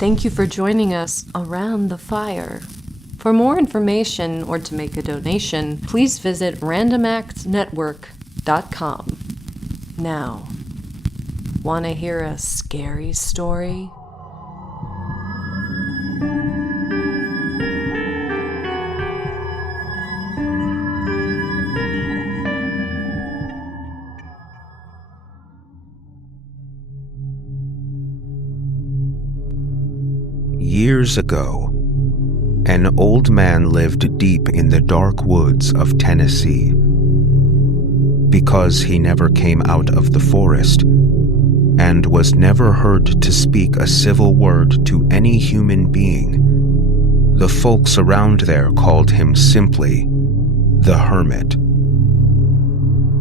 Thank you for joining us around the fire. For more information or to make a donation, please visit randomactsnetwork.com. Now, want to hear a scary story? Years ago, an old man lived deep in the dark woods of Tennessee. Because he never came out of the forest and was never heard to speak a civil word to any human being, the folks around there called him simply the hermit.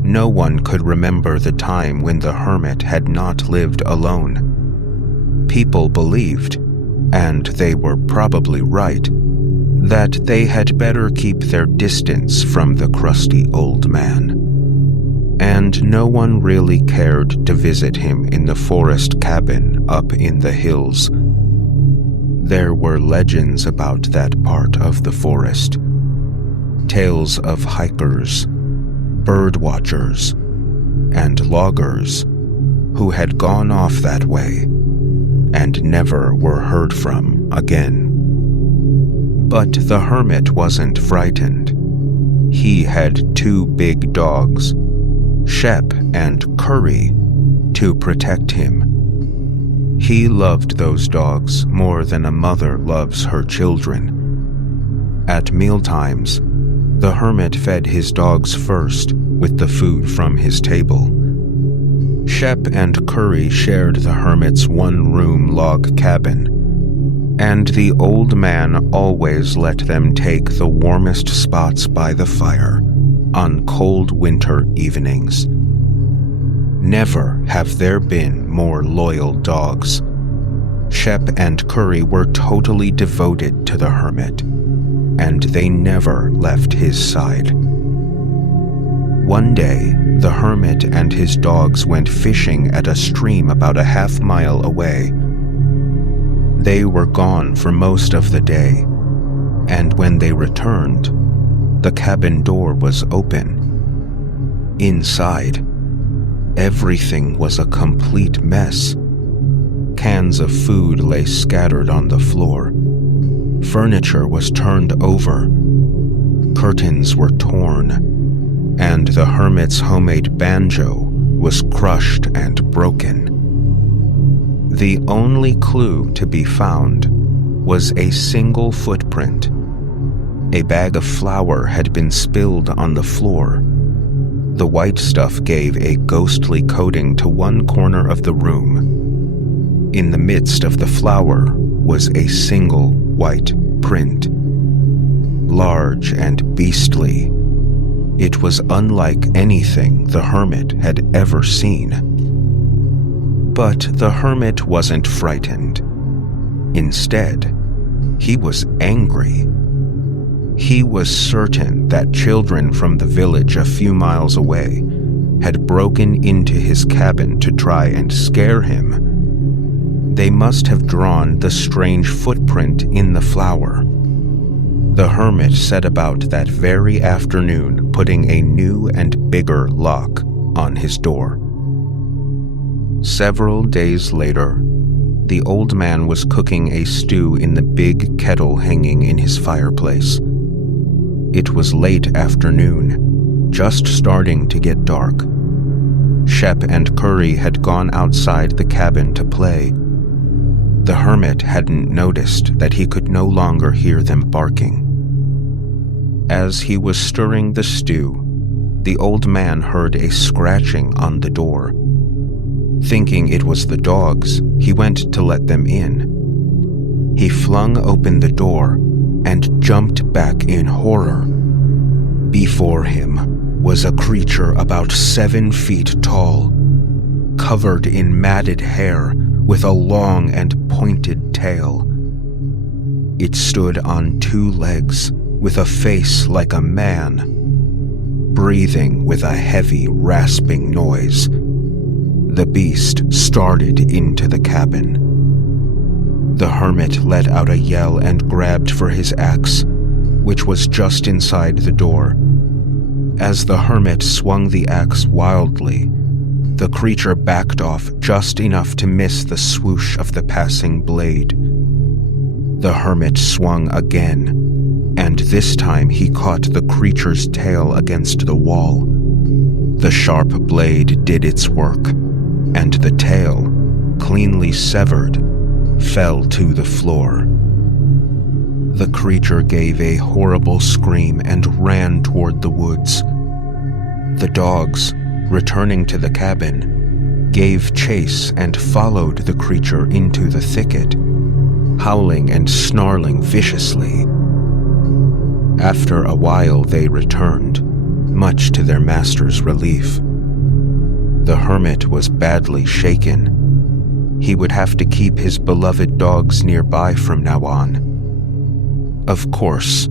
No one could remember the time when the hermit had not lived alone. People believed, and they were probably right, that they had better keep their distance from the crusty old man. And no one really cared to visit him in the forest cabin up in the hills. There were legends about that part of the forest. Tales of hikers, bird watchers, and loggers who had gone off that way and never were heard from again. But the hermit wasn't frightened. He had two big dogs, Shep and Curry, to protect him. He loved those dogs more than a mother loves her children. At mealtimes, the hermit fed his dogs first with the food from his table. Shep and Curry shared the hermit's one-room log cabin, and the old man always let them take the warmest spots by the fire on cold winter evenings. Never have there been more loyal dogs. Shep and Curry were totally devoted to the hermit, and they never left his side. One day, the hermit and his dogs went fishing at a stream about a half-mile away. They were gone for most of the day, and when they returned, the cabin door was open. Inside, everything was a complete mess. Cans of food lay scattered on the floor. Furniture was turned over. Curtains were torn. And the hermit's homemade banjo was crushed and broken. The only clue to be found was a single footprint. A bag of flour had been spilled on the floor. The white stuff gave a ghostly coating to one corner of the room. In the midst of the flour was a single white print. Large and beastly, it was unlike anything the hermit had ever seen. But the hermit wasn't frightened. Instead, he was angry. He was certain that children from the village a few miles away had broken into his cabin to try and scare him. They must have drawn the strange footprint in the flour. The hermit set about that very afternoon putting a new and bigger lock on his door. Several days later, the old man was cooking a stew in the big kettle hanging in his fireplace. It was late afternoon, just starting to get dark. Shep and Curry had gone outside the cabin to play. The hermit hadn't noticed that he could no longer hear them barking. As he was stirring the stew, the old man heard a scratching on the door. Thinking it was the dogs, he went to let them in. He flung open the door and jumped back in horror. Before him was a creature about 7 feet tall, covered in matted hair with a long and pointed tail. It stood on 2 legs, with a face like a man, breathing with a heavy, rasping noise. The beast started into the cabin. The hermit let out a yell and grabbed for his axe, which was just inside the door. As the hermit swung the axe wildly, the creature backed off just enough to miss the swoosh of the passing blade. The hermit swung again, and this time he caught the creature's tail against the wall. The sharp blade did its work, and the tail, cleanly severed, fell to the floor. The creature gave a horrible scream and ran toward the woods. The dogs, returning to the cabin, gave chase and followed the creature into the thicket, howling and snarling viciously. After a while they returned, much to their master's relief. The hermit was badly shaken. He would have to keep his beloved dogs nearby from now on. Of course,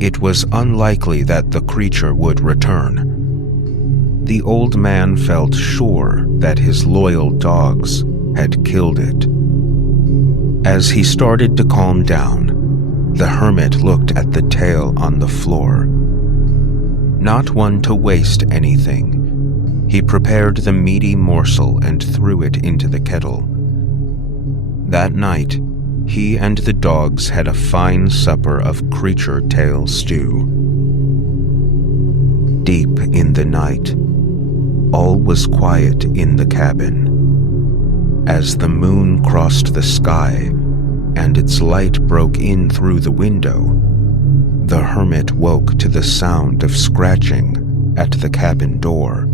it was unlikely that the creature would return. The old man felt sure that his loyal dogs had killed it. As he started to calm down, the hermit looked at the tail on the floor. Not one to waste anything, he prepared the meaty morsel and threw it into the kettle. That night, he and the dogs had a fine supper of creature tail stew. Deep in the night, all was quiet in the cabin. As the moon crossed the sky and its light broke in through the window, the hermit woke to the sound of scratching at the cabin door.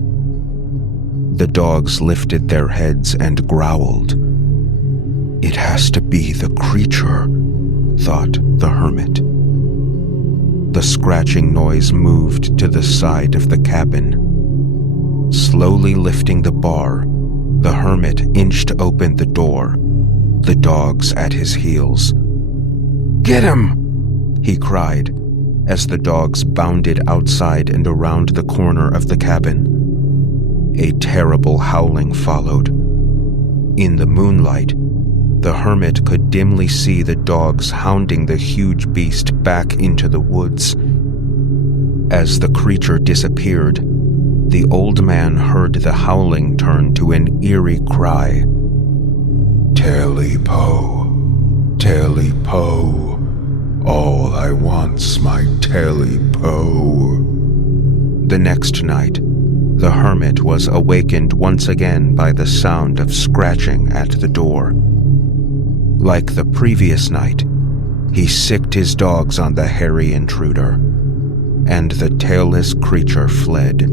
The dogs lifted their heads and growled. "It has to be the creature," thought the hermit. The scratching noise moved to the side of the cabin. Slowly lifting the bar, the hermit inched open the door, the dogs at his heels. "Get him!" he cried, as the dogs bounded outside and around the corner of the cabin. A terrible howling followed. In the moonlight, the hermit could dimly see the dogs hounding the huge beast back into the woods. As the creature disappeared, the old man heard the howling turn to an eerie cry. "Tailypo, Tailypo, all I want's my Tailypo." The next night, the hermit was awakened once again by the sound of scratching at the door. Like the previous night, he sicked his dogs on the hairy intruder, and the tailless creature fled.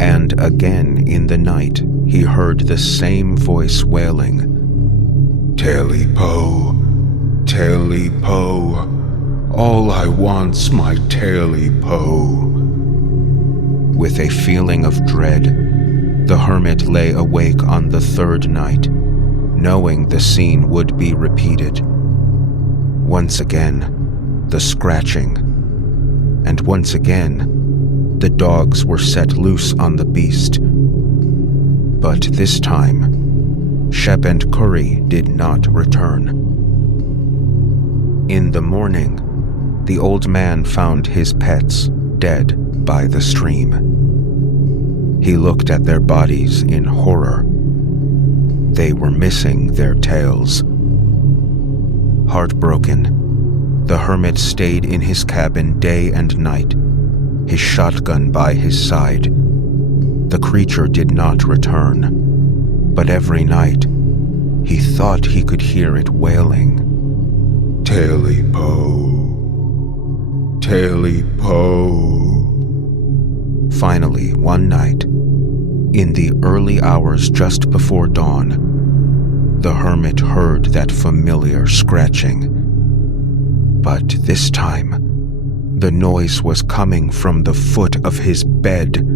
And again in the night, he heard the same voice wailing, "Tailypo, Tailypo, all I want's my Tailypo." With a feeling of dread, the hermit lay awake on the third night, knowing the scene would be repeated. Once again, the scratching, and once again, the dogs were set loose on the beast. But this time, Shep and Curry did not return. In the morning, the old man found his pets dead by the stream. He looked at their bodies in horror. They were missing their tails. Heartbroken, the hermit stayed in his cabin day and night, his shotgun by his side. The creature did not return, but every night he thought he could hear it wailing, "Tailypo, Tailypo." Finally, one night, in the early hours just before dawn, the hermit heard that familiar scratching. But this time, the noise was coming from the foot of his bed.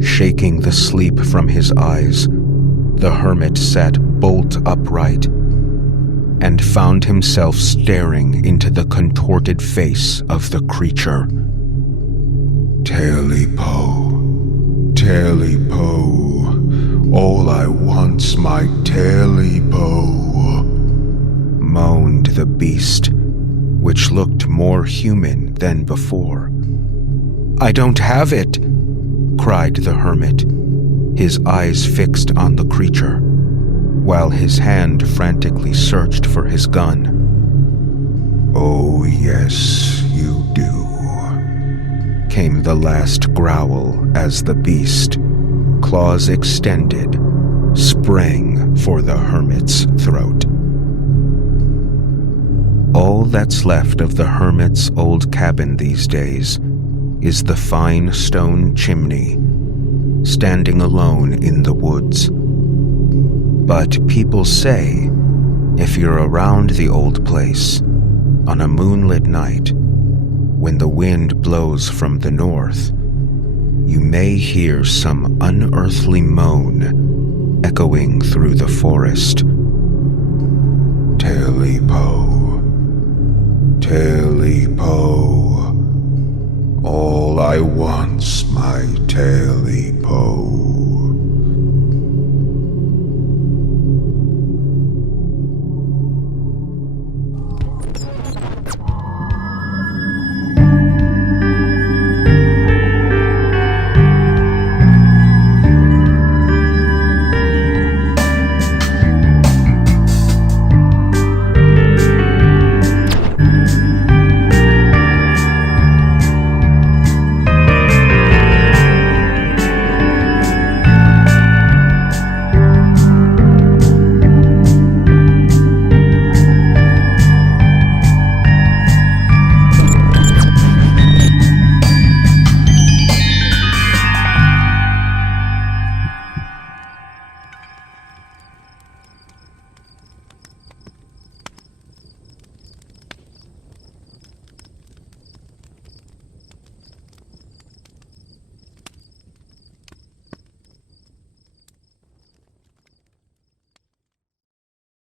Shaking the sleep from his eyes, the hermit sat bolt upright and found himself staring into the contorted face of the creature. "Tailypo, Tailypo, all I want's my Tailypo." the beast, which looked more human than before. "I don't have it!" cried the hermit, his eyes fixed on the creature, while his hand frantically searched for his gun. "Oh, yes, you do," came the last growl as the beast, claws extended, sprang for the hermit's throat. All that's left of the hermit's old cabin these days is the fine stone chimney, standing alone in the woods. But people say, if you're around the old place, on a moonlit night, when the wind blows from the north, you may hear some unearthly moan echoing through the forest. Tailypo, Tailypo, all I want's my Tailypo.